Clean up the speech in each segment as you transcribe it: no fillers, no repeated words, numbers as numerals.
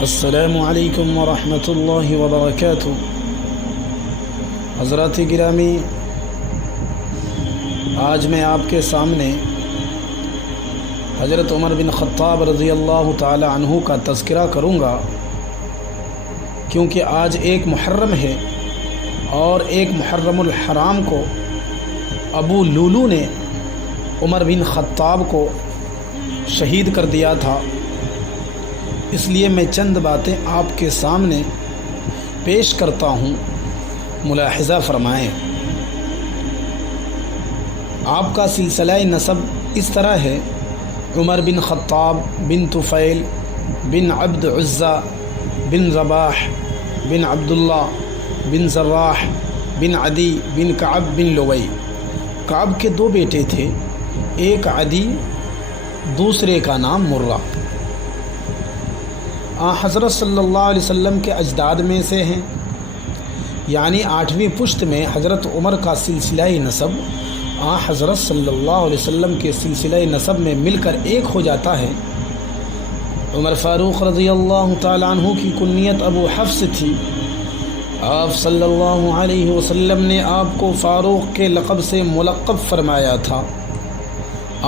السلام علیکم ورحمۃ اللہ وبرکاتہ۔ حضرات گرامی، آج میں آپ کے سامنے حضرت عمر بن خطاب رضی اللہ تعالی عنہ کا تذکرہ کروں گا، کیونکہ آج ایک محرم ہے اور ایک محرم الحرام کو ابو لولو نے عمر بن خطاب کو شہید کر دیا تھا۔ اس لیے میں چند باتیں آپ کے سامنے پیش کرتا ہوں، ملاحظہ فرمائیں۔ آپ کا سلسلہ نسب اس طرح ہے: عمر بن خطاب بن طفیل بن عبد عزہ بن رباح بن عبداللہ بن زراح بن عدی بن کعب بن لوئی۔ کعب کے دو بیٹے تھے، ایک عدی، دوسرے کا نام مرہ۔ حضرت صلی اللہ علیہ وسلم کے اجداد میں سے ہیں، یعنی 8ویں پشت میں حضرت عمر کا سلسلہ نسب حضرت صلی اللہ علیہ وسلم کے سلسلہ نسب میں مل کر ایک ہو جاتا ہے۔ عمر فاروق رضی اللہ تعالیٰ عنہ کی کنیت ابو حفص تھی۔ آپ صلی اللہ علیہ وسلم نے آپ کو فاروق کے لقب سے ملقب فرمایا تھا۔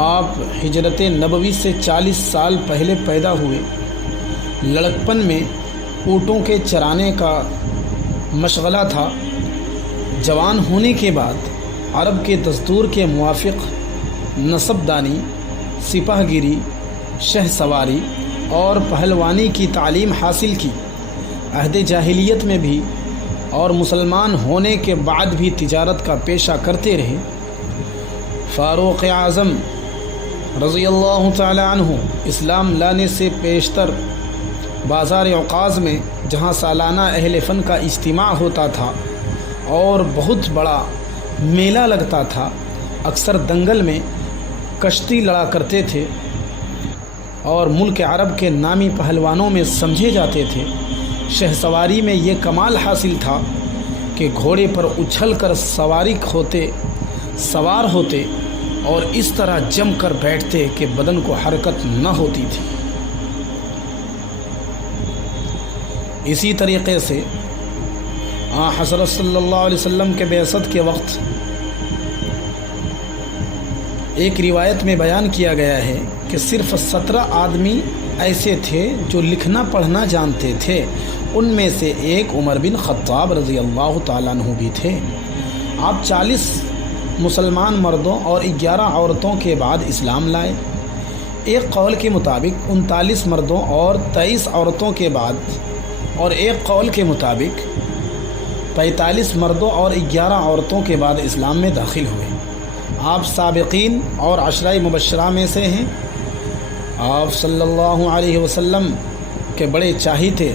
آپ ہجرت نبوی سے 40 سال پہلے پیدا ہوئے۔ لڑکپن میں اونٹوں کے چرانے کا مشغلہ تھا۔ جوان ہونے کے بعد عرب کے دستور کے موافق نسب دانی، سپاہ گیری، شہ سواری اور پہلوانی کی تعلیم حاصل کی۔ عہد جاہلیت میں بھی اور مسلمان ہونے کے بعد بھی تجارت کا پیشہ کرتے رہے۔ فاروق اعظم رضی اللہ تعالی عنہ اسلام لانے سے پیشتر بازار عکاظ میں، جہاں سالانہ اہل فن کا اجتماع ہوتا تھا اور بہت بڑا میلہ لگتا تھا، اکثر دنگل میں کشتی لڑا کرتے تھے اور ملک عرب کے نامی پہلوانوں میں سمجھے جاتے تھے۔ شہ سواری میں یہ کمال حاصل تھا کہ گھوڑے پر اچھل کر سوار ہوتے اور اس طرح جم کر بیٹھتے کہ بدن کو حرکت نہ ہوتی تھی۔ اسی طریقے سے حضرت صلی اللہ علیہ وسلم کے بعثت کے وقت ایک روایت میں بیان کیا گیا ہے کہ صرف 17 آدمی ایسے تھے جو لکھنا پڑھنا جانتے تھے۔ ان میں سے ایک عمر بن خطاب رضی اللہ تعالیٰ عنہ بھی تھے۔ آپ 40 مسلمان مردوں اور 11 عورتوں کے بعد اسلام لائے۔ ایک قول کے مطابق 39 مردوں اور 23 عورتوں کے بعد، اور ایک قول کے مطابق 45 مردوں اور 11 عورتوں کے بعد اسلام میں داخل ہوئے۔ آپ سابقین اور عشرہ مبشرہ میں سے ہیں۔ آپ صلی اللہ علیہ وسلم کے بڑے چاہی تھے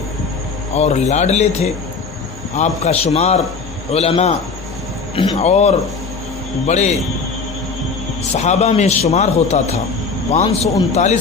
اور لاڈلے تھے۔ آپ کا شمار علماء اور بڑے صحابہ میں شمار ہوتا تھا۔ 539